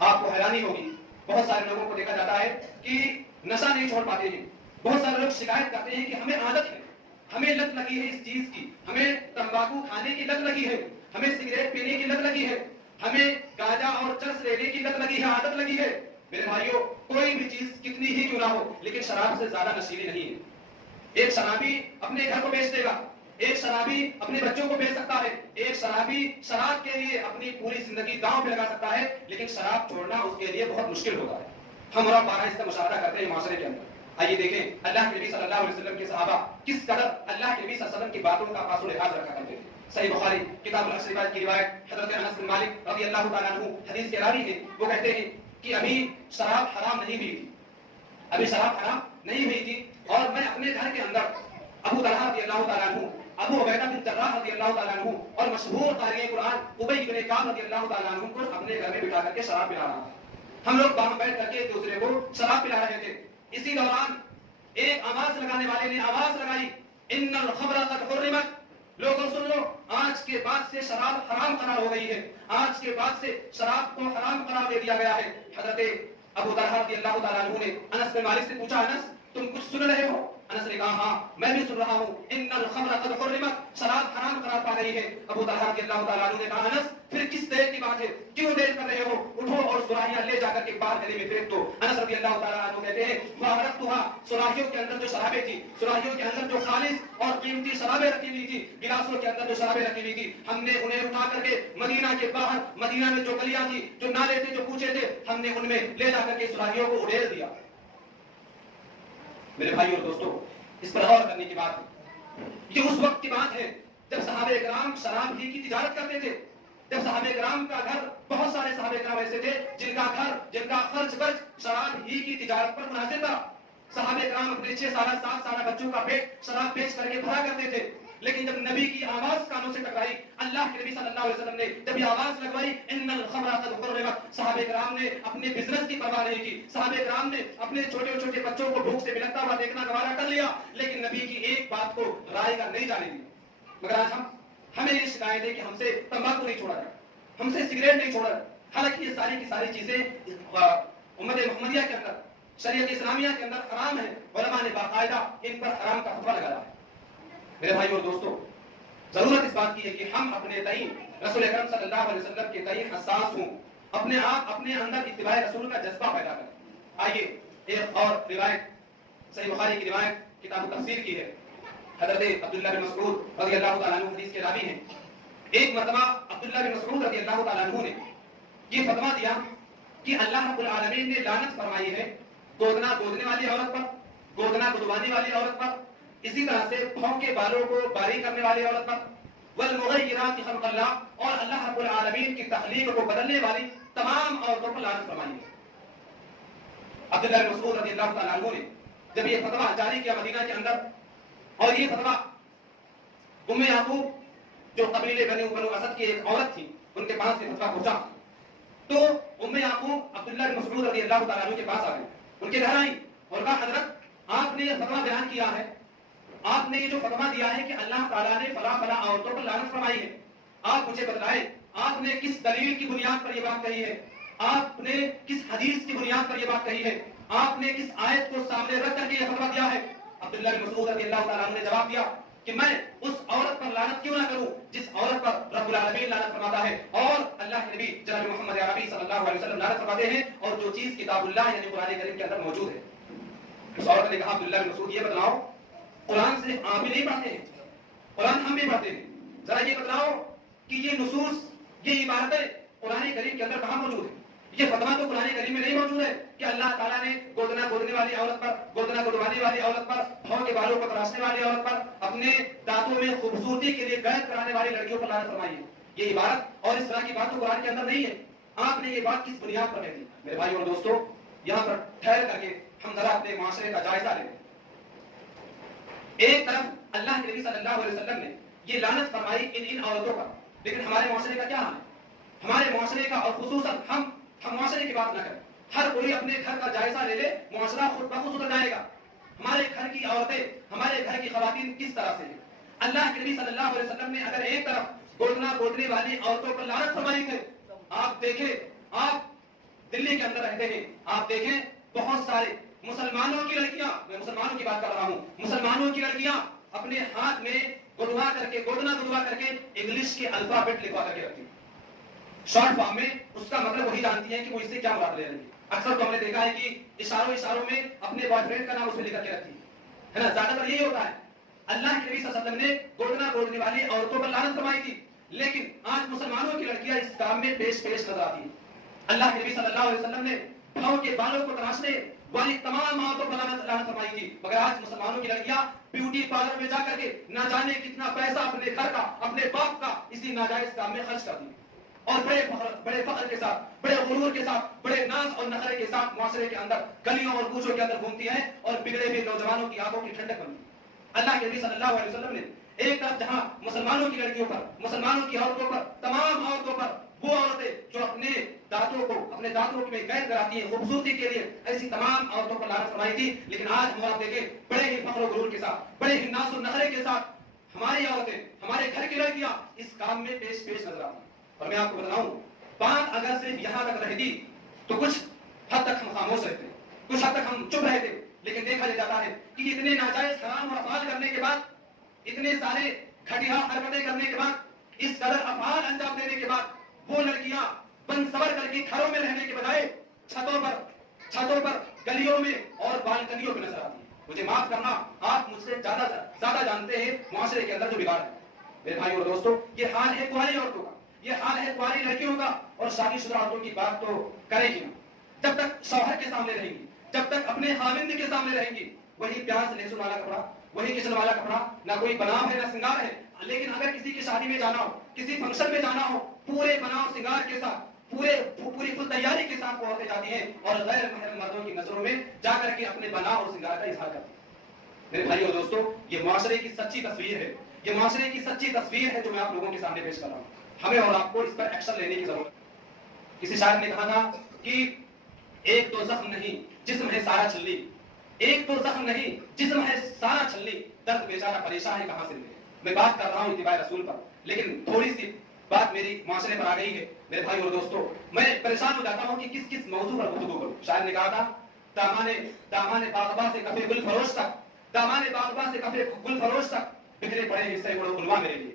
آپ کو حیرانی ہوگی، بہت سارے لوگوں کو دیکھا جاتا ہے کہ نشہ نہیں چھوڑ پاتے ہیں. بہت سارے لوگ شکایت کرتے ہیں کہ ہمیں عادت ہے، ہمیں لت لگی ہے اس چیز کی، ہمیں تمباکو کھانے کی لت لگی ہے، ہمیں سگریٹ پینے کی لت لگی ہے، ہمیں گاجا اور چرس لینے کی لت لگی ہے، عادت لگی ہے. میرے بھائیوں، کوئی بھی چیز کتنی ہی کیوں نہ ہو لیکن شراب سے زیادہ نشیلی نہیں ہے. ایک شرابی اپنے گھر کو بیچ دے گا، ایک شرابی اپنے بچوں کو بیچ سکتا ہے، ایک شرابی شراب کے لیے اپنی پوری زندگی داؤں پہ لگا سکتا ہے، لیکن شراب چھوڑنا اس کے لیے بہت مشکل ہوتا ہے. ہم اور بارہ اس کا مشاہدہ کرتے ہیں معاشرے کے اندر. آئیے دیکھیں اللہ کے نبی صلی اللہ علیہ وسلم کے صحابہ کس قدر اللہ کے نبی صلی اللہ علیہ وسلم کی باتوں کا پاس و لحاظ رکھا کرتے تھے. صحیح بخاری کتاب الاشربات کی روایت حضرت انس بن مالک رضی اللہ تعالیٰ عنہ حدیث کے راوی ہیں. وہ کہتے ہیں کہ ابھی شراب حرام نہیں ہوئی تھی، ابھی شراب حرام نہیں ہوئی تھی، اور میں اپنے گھر کے اندر ابو طلحہ رضی اللہ تعالیٰ عنہ، ابو عبیدہ بن جراح رضی اللہ تعالیٰ عنہ اور مشہور قاری قرآن ابی بن کعب رضی اللہ تعالیٰ عنہ کو اپنے گھر میں بٹھا کر کے شراب پلا رہا تھا. ہم لوگ باہم بیٹھ کر کے ایک دوسرے کو شراب پلا رہے تھے. اسی دوران ایک آواز لگانے والے نے آواز لگائی، ان الخمر قد حرمت، لوگوں سن لو، آج کے بعد سے شراب حرام قرار ہو گئی ہے، آج کے بعد سے شراب کو حرام قرار دے دیا گیا ہے. حضرت ابو طلحہ رضی اللہ تعالیٰ عنہ نے انس بن مالک سے پوچھا، انس تم کچھ سن رہے ہو؟ انس نے کہا ہاں میں بھی سن رہا ہوں، ان الخمر قد حرمت، شراب حرام قرار پا گئی ہے. ابو طلحہ رضی اللہ تعالیٰ عنہ نے کہا انس پھر کس دیر کی بات ہے، کیوں دیر کر رہے ہو، اٹھو اور سراہیاں لے جا کر کے باہر گلی میں پھینک دو. انس رضی اللہ تعالیٰ عنہ کہتے ہیں فَأَرَدْتُهَا، سراہیوں کے اندر جو شرابیں تھی، سراہیوں کے اندر جو خالص اور قیمتی شرابیں رکھی ہوئی تھی، گلاسوں کے اندر جو شرابیں رکھی ہوئی تھی، ہم نے انہیں اٹھا کر کے مدینہ کے باہر، مدینہ میں جو گلیاں تھی، جو نالے تھے، جو کوچے تھے، ہم نے ان میں لے جا کر کے سراہیوں کو اڑیل دیا. میرے بھائی اور دوستو، اس پر غور کرنے کی بات ہے. یہ اس وقت کی بات ہے جب صحابہ کرام شراب ہی کی تجارت کرتے تھے، جب صحابہ کرام کا گھر، بہت سارے صحابہ کرام ایسے تھے جن کا گھر، جن کا خرچ برچ شراب ہی کی تجارت پر منحصر تھا. صحابہ کرام اپنے 6 سالہ 7 سالہ بچوں کا پیٹ شراب بیچ کر کے بھرا کرتے تھے. لیکن جب نبی کی آواز کانوں سے ٹکرائی، اللہ کے نبی صلی اللہ علیہ وسلم نے جب یہ آواز لگوائی ان الخمر قد حرمت، صحابہ کرام نے اپنے بزنس کی پرواہ نہیں کی، صحابہ کرام نے اپنے چھوٹے چھوٹے بچوں کو بھوک سے بلکتا ہوا دیکھنا گوارا کر لیا، لیکن نبی کی ایک بات کو رائے گا نہیں جانے دی. مگر آج ہمیں یہ شکایت ہے کہ ہم سے تمباکو نہیں چھوڑا ہے، ہم سے سگریٹ نہیں چھوڑا ہے، حالانکہ یہ ساری کی ساری چیزیں امت محمدیہ کے اندر، شریعت اسلامیہ کے اندر حرام ہے. علماء نے باقاعدہ ان پر حرام کا فتویٰ لگایا ہے. میرے بھائی اور دوستو، ضرورت اس بات کی ہے کہ ہم اپنے تئیں رسول اکرم صلی اللہ علیہ وسلم کے تئیں حساس ہوں، اپنے آپ اپنے اندر اتباع رسول کا جذبہ پیدا کریں. آئیے ایک اور روایت صحیح بخاری کی روایت کتاب تفسیر کی ہے. حضرت عبداللہ بن مسعود رضی اللہ تعالیٰ عنہ حدیث کے راوی ہیں. ایک مرتبہ عبداللہ بن مسعود رضی اللہ تعالیٰ عنہ نے یہ فتویٰ دیا کہ اللہ رب العالمین نے لعنت فرمائی ہے گودنا گودنے والی عورت پر، گودنا گدوانے والی عورت پر، اسی طرح سے بھونگ کے بالوں کو باریک کرنے والی عورت پر، والمغیرات خلق اللہ، اور اللہ رب العالمین کی تخلیق کو بدلنے والی تمام عورتوں پر لعنت فرمائی ہے. عبداللہ بن مسعود رضی اللہ تعالیٰ عنہ نے جب یہ فتویٰ جاری کیا مدینہ کے اندر، اور یہ فتویٰ ام یعقوب جو قبیلے بنو اسد کی ایک عورت تھی ان کے پاس یہ فتویٰ پہنچا، تو ام یعقوب عبداللہ بن مسعود رضی اللہ تعالیٰ عنہ کے پاس آ گئی، ان کے گھر آئی اور کہا حضرت آپ نے یہ فتویٰ بیان کیا ہے، آپ نے یہ جو فتویٰ دیا ہے کہ اللہ تعالیٰ نے فلاں فلاں عورتوں پر لعنت فرمائی ہے، آپ مجھے بتلائیں آپ نے کس دلیل کی بنیاد پر یہ بات کہی ہے، آپ نے کس حدیث کی بنیاد پر یہ بات کہی ہے، آپ نے کس آیت کو سامنے رکھ کر کے یہ فتویٰ دیا ہے. عبداللہ بن مسعود رضی اللہ تعالیٰ عنہ نے جواب دیا کہ میں اس عورت پر لعنت کیوں نہ کروں جس عورت پر رب العالمین لعنت فرماتا ہے اور اللہ کے نبی جناب محمد عربی صلی اللہ علیہ وسلم لعنت فرماتے ہیں، اور جو چیز کتاب اللہ یعنی قرآن کریم کے اندر موجود ہے. اس عورت نے کہا عبداللہ بن مسعود یہ بتلاؤ، قرآن صرف آپ ہی نہیں پڑھتے ہیں، قرآن ہم بھی پڑھتے ہیں، ذرا یہ بتلاؤ کہ یہ نصوص، یہ عبارتیں قرآن کریم کے اندر کہاں موجود ہے؟ یہ فتویٰ تو قرآن کریم میں نہیں موجود ہے کہ اللہ تعالیٰ نے گودنا گودنے والی عورت پر، گودنا گدوانے والی عورت پر، بھونگ کے بالوں کو تراشنے والی عورت پر، اپنے دانتوں میں خوبصورتی کے لیے قید کرانے والی لڑکیوں پر لعنت فرمائی ہے. یہ عبارت اور اس طرح کی بات تو قرآن کے اندر نہیں ہے. آپ نے یہ بات کس بنیاد پر کہہ دی؟ میرے بھائی اور دوستو، یہاں پر ٹھہر کر کے ہم ذرا اپنے معاشرے کا جائزہ لیں. ایک طرف اللہ کے نبی صلی اللہ علیہ وسلم نے یہ لعنت فرمائی ان عورتوں پر، لیکن ہمارے معاشرے کا کیا حال ہے؟ ہمارے معاشرے کا، اور خصوصاً ہم معاشرے کی بات نہ کریں، ہر کوئی اپنے گھر کا جائزہ لے لے، معاشرہ خود بخود سدھر جائے گا. ہمارے گھر کی عورتیں، ہمارے گھر کی خواتین کس طرح سے ہیں؟ اللہ کے نبی صلی اللہ علیہ وسلم نے اگر ایک طرف گودنا گودنے والی عورتوں پر لعنت فرمائی ہے، آپ دیکھیں، آپ دلی کے اندر رہتے ہیں، آپ دیکھیں بہت سارے مسلمانوں کی لڑکیاں، میں مسلمانوں کی بات کر رہا ہوں، مسلمانوں کی لڑکیاں اپنے ہاتھ میں گڑوا کر کے، گودنا گڑوا کر کے انگلش کے الفابیٹ لکھوا کر کے رکھتی ہیں، شارٹ فارم میں اس کا مطلب وہی جانتی ہیں کہ وہ اس سے کیا مراد لے رہی ہے۔ اکثر تو ہم نے دیکھا ہے کہ اشاروں میں اپنے بوائے فرینڈ کا نام اسے لکھ کر کے رکھتی ہے نا، زیادہ تر یہی ہوتا ہے۔ اللہ کے نبی صلی اللہ علیہ وسلم نے گودنا گودنے والی عورتوں پر لعنت فرمائی تھی، لیکن آج مسلمانوں کی لڑکیاں اس کام میں پیش نظر آتی ہیں۔ اللہ کے نبی صلی اللہ علیہ وسلم نے بھاؤں کے بالوں کو تراشنے والی تمام عورتوں پر لعنت فرمائی تھی، مگر آج مسلمانوں کی لڑکیاں بیوٹی پارلر میں جا کر کے نہ جانے کتنا پیسہ اپنے گھر کا، اپنے باپ کا اسی ناجائز کام میں خرچ کرتی ہیں، اور بڑے فخر کے ساتھ، بڑے غرور کے ساتھ، بڑے ناز اور نخرے کے ساتھ معاشرے کے اندر، گلیوں اور کوچوں کے اندر گھومتی ہیں اور بگڑے ہوئے نوجوانوں کی آنکھوں کی ٹھنڈک بنتی ہے۔ اللہ کے نبی صلی اللہ علیہ وسلم نے ایک طرف جہاں مسلمانوں کی لڑکیوں پر، مسلمانوں کی عورتوں پر، تمام عورتوں پر، وہ عورتیں جو اپنے دانتوں میں قید کراتی ہیں خوبصورتی کے لیے، ایسی تمام عورتوں پر لعنت فرمائی تھی، لیکن آج ہم آپ دیکھیں بڑے ہی فخر و غرور کے ساتھ، بڑے ہی ناز و نخرے کے ساتھ ہماری عورتیں، ہمارے گھر کی لڑکیاں اس کام میں پیش نظر آتی ہیں۔ اور میں آپ کو بتاؤں، بات اگر صرف یہاں تک رہتی تو کچھ حد تک ہم خاموش رہتے، کچھ حد تک ہم چپ رہتے، لیکن دیکھا جاتا ہے کہ اتنے ناجائز حرام اور افعال کرنے کے بعد، اتنے سارے گھٹیا حرکتیں کرنے کے بعد، اس قدر افعال انجام دینے کے بعد، وہ لڑکیاں بن سور کر کے گھروں میں رہنے کے بجائے چھتوں پر گلیوں میں اور بالکنیوں پہ نظر آتی ہیں۔ مجھے معاف کرنا، آپ مجھ سے زیادہ جانتے ہیں معاشرے کے اندر جو بگاڑ ہے۔ میرے بھائی اور دوستوں، یہ حال ہے کنواری عورتوں کا، یہ حال ہے کنواری لڑکیوں کا، اور شادی شدہ عورتوں کی بات تو کرے گی نا، جب تک شوہر کے سامنے رہیں گی، جب تک اپنے خاوند کے سامنے رہیں گی، وہی پیاز لہسن والا کپڑا، وہی کچن والا کپڑا، نہ کوئی بناؤ ہے نہ سنگار ہے۔ لیکن اگر کسی کی شادی میں جانا ہو، کسی فنکشن میں جانا ہو، پورے بناؤ سنگار کے ساتھ، پوری فل تیاری کے ساتھ وہ عورتیں جاتی ہیں اور غیر محرم مردوں کی نظروں میں جا کر کے اپنے بناؤ اور سنگار کا اظہار کرتی ہیں۔ میرے بھائی اور دوستوں، یہ معاشرے کی سچی تصویر ہے، یہ معاشرے کی سچی تصویر ہے جو میں آپ لوگوں کے سامنے پیش کر رہا ہوں۔ ہمیں اور آپ کو اس پر ایکشن لینے کی ضرورت ہے۔ کسی شاعر نے کہا تھا کہ ایک تو زخم نہیں جسم ہے سارا چھلی، ایک تو زخم نہیں جسم ہے سارا چھلی، درد بیچارہ پریشان ہے کہاں سے ملے۔ میں بات کر رہا ہوں اتباع رسول پر، لیکن تھوڑی سی بات میری معاشرے پر آ گئی ہے۔ میرے بھائی اور دوستوں، میں پریشان ہو جاتا ہوں کہ کس موضوع پر گفتگو کروں۔ شاعر نے کہا تھا، دامان باغباں سے کفے گل فروش تک، دامان باغباں سے کفے گل فروش تک بکھرے پڑے حصے گلوا میرے لیے۔